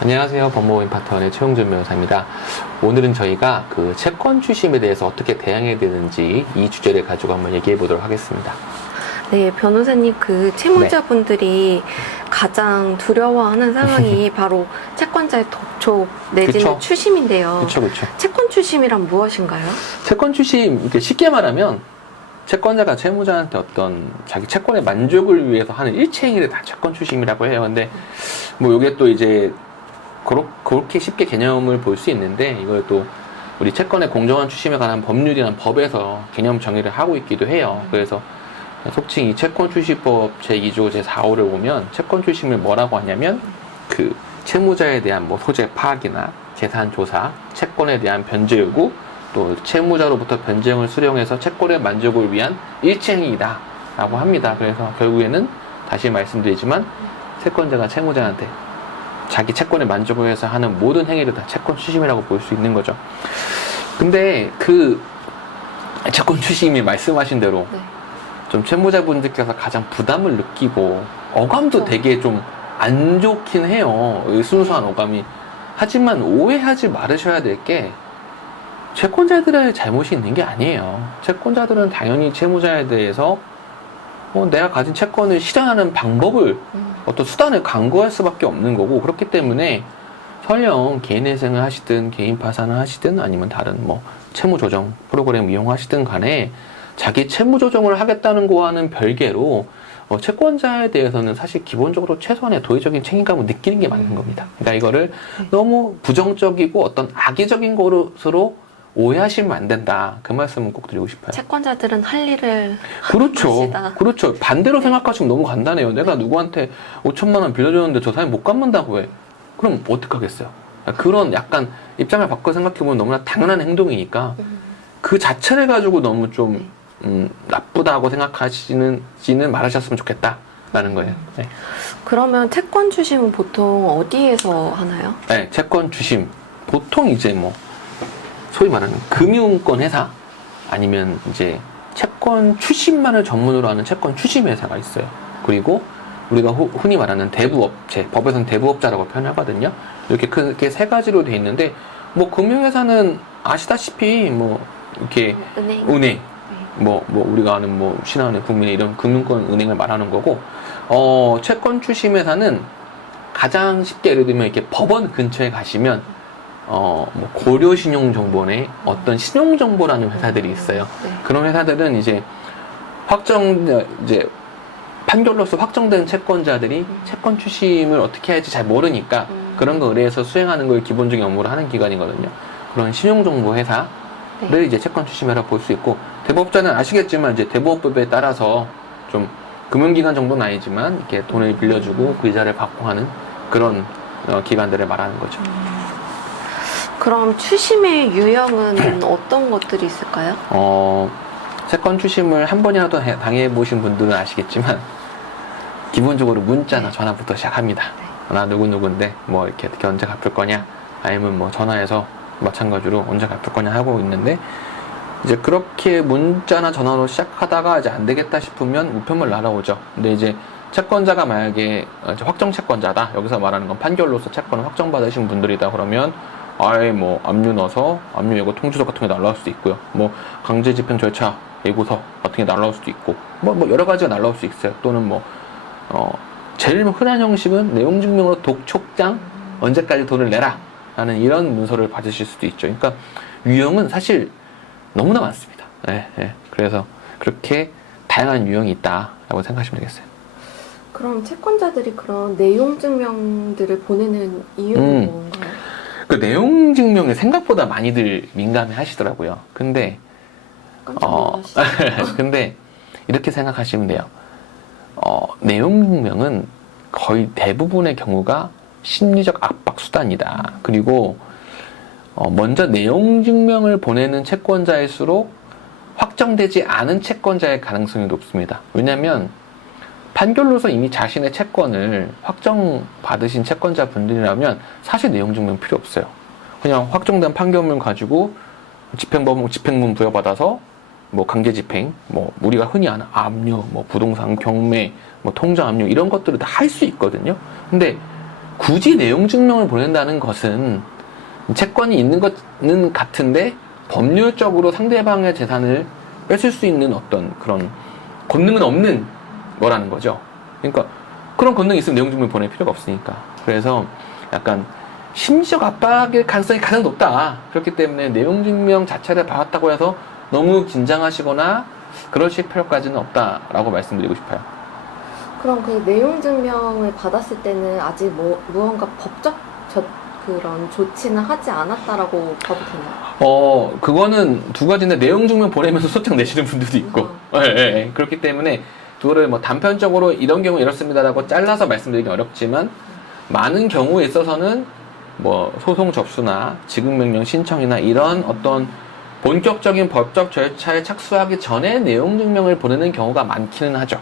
안녕하세요. 법무법인 파트너의 최용준 변호사입니다. 오늘은 저희가 그 채권 추심에 대해서 어떻게 대응해야 되는지 이 주제를 가지고 한번 얘기해 보도록 하겠습니다. 네, 변호사님, 그 채무자분들이 가장 두려워하는 상황이 바로 채권자의 독촉 내지는 그쵸? 추심인데요. 그렇죠. 채권 추심이란 무엇인가요? 채권 추심, 이렇게 쉽게 말하면 채권자가 채무자한테 어떤 자기 채권의 만족을 위해서 하는 일체 행위를 다 채권 추심이라고 해요. 근데 뭐 이게 또 이제 그렇게 쉽게 개념을 볼 수 있는데, 이걸 또 우리 채권의 공정한 추심에 관한 법률이나 법에서 개념 정의를 하고 있기도 해요. 그래서 속칭 이 채권추심법 제2조 제4호를 보면 채권추심을 뭐라고 하냐면, 그 채무자에 대한 뭐 소재 파악이나 재산 조사, 채권에 대한 변제 요구, 또 채무자로부터 변제형을 수령해서 채권의 만족을 위한 일체행위이다 라고 합니다. 그래서 결국에는 다시 말씀드리지만 채권자가 채무자한테 자기 채권의 만족을 위해서 하는 모든 행위를 다 채권 추심이라고 볼 수 있는 거죠. 근데 그 채권 추심이 말씀하신 대로 네. 좀 채무자분들께서 가장 부담을 느끼고 어감도 그렇죠. 되게 좀 안 좋긴 해요. 순수한 어감이. 하지만 오해하지 말으셔야 될 게, 채권자들의 잘못이 있는 게 아니에요. 채권자들은 당연히 채무자에 대해서 내가 가진 채권을 실현하는 방법을, 어떤 수단을 강구할 수밖에 없는 거고, 그렇기 때문에 설령 개인회생을 하시든 개인 파산을 하시든 아니면 다른 뭐 채무조정 프로그램 이용하시든 간에 자기 채무조정을 하겠다는 거와는 별개로 채권자에 대해서는 사실 기본적으로 최소한의 도의적인 책임감을 느끼는 게 맞는 겁니다. 그러니까 이거를 너무 부정적이고 어떤 악의적인 것으로 오해하시면 안 된다. 그 말씀은 꼭 드리고 싶어요. 채권자들은 할 일을 그렇죠. 하시다. 그렇죠. 반대로 생각하시면 너무 간단해요. 내가 누구한테 5천만 원 빌려줬는데 저 사람이 못 갚는다고 해. 그럼 어떡하겠어요? 그런 약간 입장을 바꿔 생각해보면 너무나 당연한 행동이니까 그 자체를 가지고 너무 좀 나쁘다고 생각하시지는 말하셨으면 좋겠다라는 거예요. 네. 그러면 채권 추심은 보통 어디에서 하나요? 네, 채권 추심. 보통 이제 뭐 소위 말하는 금융권 회사, 아니면 이제 채권 추심만을 전문으로 하는 채권 추심 회사가 있어요. 그리고 우리가 흔히 말하는 대부업체, 법에서는 대부업자라고 표현하거든요. 이렇게 크게 세 가지로 돼 있는데, 뭐 금융회사는 아시다시피 뭐 이렇게 은행, 뭐 우리가 아는 뭐 신한은행, 국민의 이런 금융권 은행을 말하는 거고, 채권 추심 회사는 가장 쉽게 예를 들면 이렇게 법원 근처에 가시면 뭐 고려신용정보네, 어떤 신용정보라는 회사들이 있어요. 그런 회사들은 이제 판결로서 확정된 채권자들이 채권 추심을 어떻게 할지 잘 모르니까 그런 거 의뢰해서 수행하는 걸 기본적인 업무를 하는 기관이거든요. 그런 신용정보 회사를 이제 채권 추심이라고 볼 수 있고, 대부업자는 아시겠지만 이제 대부업법에 따라서 좀 금융기관 정도는 아니지만 이렇게 돈을 빌려주고 그 이자를 받고 하는 그런 기관들을 말하는 거죠. 그럼 추심의 유형은 어떤 것들이 있을까요? 채권 추심을 한 번이라도 당해보신 분들은 아시겠지만 기본적으로 문자나 전화부터 시작합니다. 나 누구누구인데 뭐 이렇게 어떻게 언제 갚을 거냐, 아니면 뭐 전화해서 마찬가지로 언제 갚을 거냐 하고 있는데, 이제 그렇게 문자나 전화로 시작하다가 이제 안 되겠다 싶으면 우편물 날아오죠. 근데 이제 채권자가 만약에 확정 채권자다, 여기서 말하는 건 판결로서 채권을 확정받으신 분들이다 그러면 아예 뭐 압류 넣어서 압류 예고 통지서 같은 게 날라올 수도 있고요. 뭐 강제 집행 절차 예고서 같은 게 날라올 수도 있고, 뭐 여러 가지가 날라올 수 있어요. 또는 뭐 제일 흔한 형식은 내용 증명으로 독촉장, 언제까지 돈을 내라 라는 이런 문서를 받으실 수도 있죠. 그러니까 유형은 사실 너무나 많습니다. 그래서 그렇게 다양한 유형이 있다라고 생각하시면 되겠어요. 그럼 채권자들이 그런 내용 증명들을 보내는 이유는 뭔가요? 그 내용 증명에 생각보다 많이들 민감해 하시더라고요. 근데 근데 이렇게 생각하시면 돼요. 내용 증명은 거의 대부분의 경우가 심리적 압박 수단이다. 그리고 먼저 내용 증명을 보내는 채권자일수록 확정되지 않은 채권자의 가능성이 높습니다. 왜냐하면 판결로서 이미 자신의 채권을 확정받으신 채권자분들이라면 사실 내용 증명 필요 없어요. 그냥 확정된 판결문 가지고 집행문 부여받아서 뭐 강제집행, 뭐 우리가 흔히 아는 압류, 뭐 부동산 경매, 뭐 통장 압류 이런 것들을 다 할 수 있거든요. 근데 굳이 내용 증명을 보낸다는 것은 채권이 있는 것은 같은데 법률적으로 상대방의 재산을 뺏을 수 있는 어떤 그런 권능은 없는 거라는 거죠. 그러니까 그런 권능이 있으면 내용 증명을 보낼 필요가 없으니까. 그래서 약간 심리적 압박일 가능성이 가장 높다. 그렇기 때문에 내용 증명 자체를 받았다고 해서 너무 긴장하시거나 그러실 필요까지는 없다라고 말씀드리고 싶어요. 그럼 그 내용 증명을 받았을 때는 아직 무언가 법적 그런 조치는 하지 않았다라고 봐도 되나요? 그거는 두 가지인데 내용 증명 보내면서 소장 내시는 분들도 있고. 예. 그렇기 때문에 그거를 뭐 단편적으로 이런 경우 이렇습니다라고 잘라서 말씀드리기 어렵지만 많은 경우에 있어서는 뭐 소송 접수나 지급명령 신청이나 이런 어떤 본격적인 법적 절차에 착수하기 전에 내용 증명을 보내는 경우가 많기는 하죠.